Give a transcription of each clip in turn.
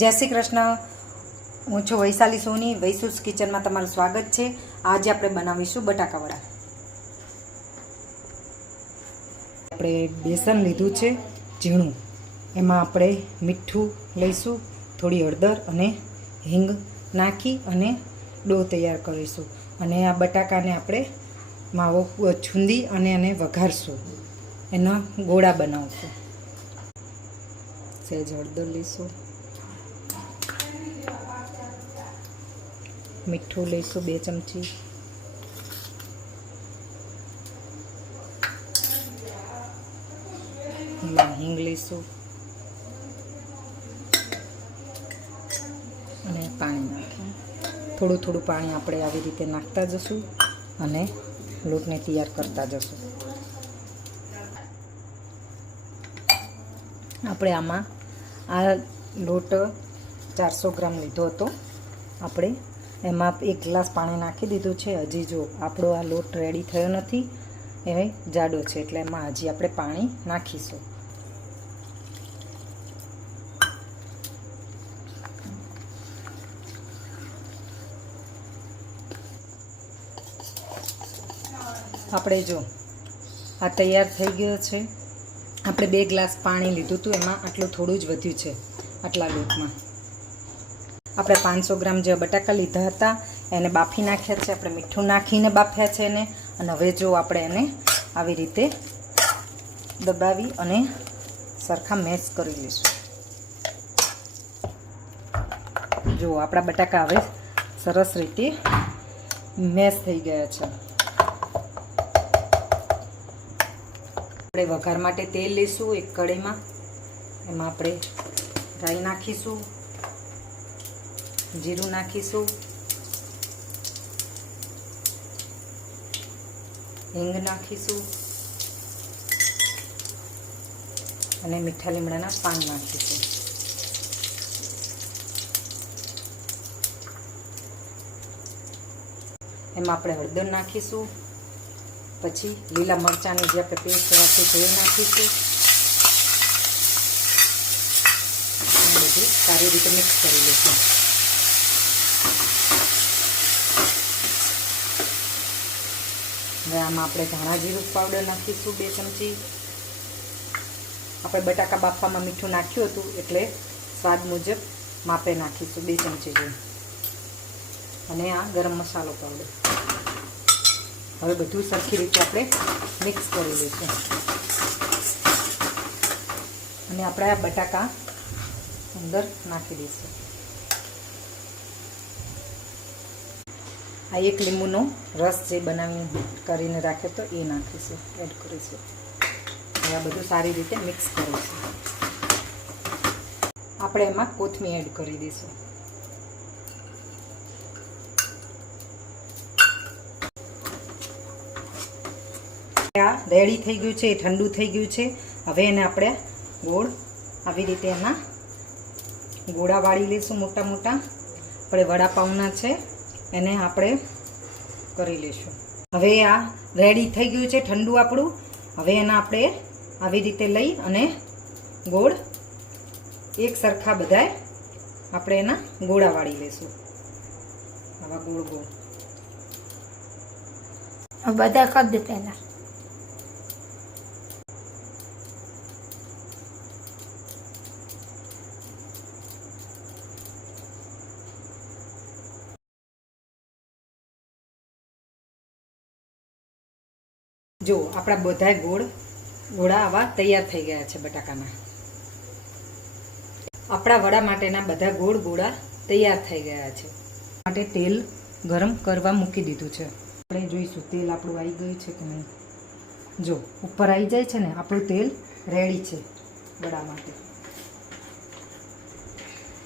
જય શ્રી કૃષ્ણ। હું છું વૈશાલી સોની। વૈસુસ કિચનમાં તમારું સ્વાગત છે। આજે આપણે બનાવીશું બટાકા વડા। આપણે બેસન લીધું છે ઝીણું, એમાં આપણે મીઠું લઈશું, થોડી હળદર અને હિંગ નાખી અને ડો તૈયાર કરીશું। અને આ બટાકાને આપણે માવો છૂંદી અને એને વઘારશું, એના ગોળા બનાવશું। સહેજ હળદર લઈશું, મીઠું લઈશું 2 ચમચી, હિંગ લઈશું અને પાણી નાખીશું। થોડું થોડું પાણી આપણે આવી રીતે નાખતા જશું અને લોટને તૈયાર કરતા જશું। આપણે આમાં આ લોટ 400 ગ્રામ લીધો હતો, આપણે એમાં 1 ગ્લાસ પાણી નાખી દીધું છે। હજી જો આપણો આ લોટ રેડી થયો નથી, એ જાડો છે, એટલે એમાં હજી આપણે પાણી નાખીશું। આપણે જો આ તૈયાર થઈ ગયો છે। આપણે 2 ગ્લાસ પાણી લીધું હતું, એમાં આટલું થોડું જ વધ્યું છે આટલા લોટમાં। આપણે 500 ગ્રામ જે બટાકા લીધા હતા એને બાફી નાખ્યા છે, આપણે મીઠું નાખીને બાફ્યા છે એને। અને હવે જો આપણે એને આવી રીતે દબાવી અને સરખા મેશ કરી લઈશું। જો આપણા બટાકા હવે સરસ રીતે મેશ થઈ ગયા છે। આપણે વઘાર માટે તેલ લઈશું એક કઢાઈમાં, એમાં આપણે રાઈ નાખીશું, જીરું નાખીશું, હિંગ નાખીશું અને મીઠા લીમડાના પાન નાખીશું। એમાં આપણે હળદર નાખીશું, પછી લીલા મરચાંની જે આપણે પેસ્ટ રાખી છે એ નાખીશું અને બધું સારી રીતે મિક્સ કરી લઈશું। હવે આમાં આપણે ધાણા જીરું પાવડર નાખીશું 2 ચમચી। આપણે બટાકા બાફવામાં મીઠું નાખ્યું હતું એટલે સ્વાદ મુજબ માપે નાખીશું 2 ચમચી જેવું। અને આ ગરમ મસાલો પાવડર। હવે બધું સરખી રીતે આપણે મિક્સ કરી લઈશું અને આપણે આ બટાકા અંદર નાખી દઈશું। આ 1 લીંબુનો રસ જે કરીને રાખ્યો તો એ નાખીશું, એડ કરીશું। હવે આ બધું સારી રીતે મિક્સ કરીશું। આપણે એમાં કોથમીર એડ કરી દઈશું। આ રેડી થઈ ગયું છે, ઠંડુ થઈ ગયું છે। હવે એને આપણે ગોળ આવી રીતે એના ગોળા વાળી લઈશું, મોટા મોટા। આપણે વડાપાઉંના છે એને આપણે કરી લઈશું। હવે આ રેડી થઈ ગયું છે ઠંડુ આપણું। હવે એના આપણે આવી રીતે લઈ અને ગોળ એક સરખા બધાય આપણે એના ગોળા વાળી લઈશું, આવા ગોળ ગોળ બધા કરી દે પહેલા। જો આપણા બધા ગોળા આવા તૈયાર થઈ ગયા છે બટાકાના। આપણા વડા માટેના બધા ગોળા તૈયાર થઈ ગયા છે। માટે તેલ ગરમ કરવા મૂકી દીધું છે। આપણે જોઈશું તેલ આપણું આવી ગયું છે કે નહીં। જો ઉપર આવી જાય છે ને, આપણું તેલ રેડી છે વડા માટે।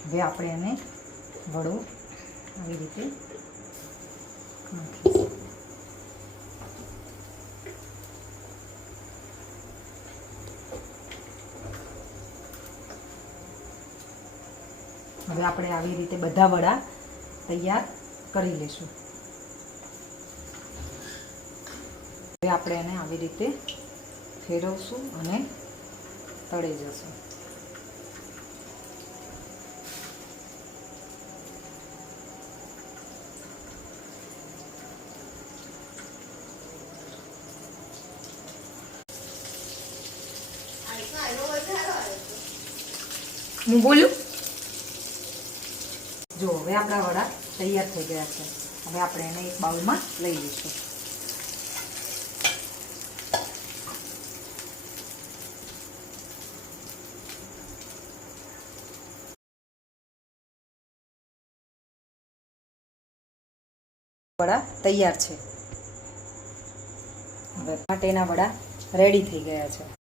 હવે આપણે એને વડો આવી રીતે નાખીશું। હવે આપણે આવી રીતે બધા વડા તૈયાર કરી લઈશું। હવે આપણે એને આવી રીતે ફેરવશું અને તળી જશું। હું બોલું? જો હવે આપણા વડા તૈયાર થઈ ગયા છે. હવે આપણે એને એક બાઉલમાં લઈ લઈશું. વડા તૈયાર છે. હવે માટેના વડા રેડી થઈ ગયા છે.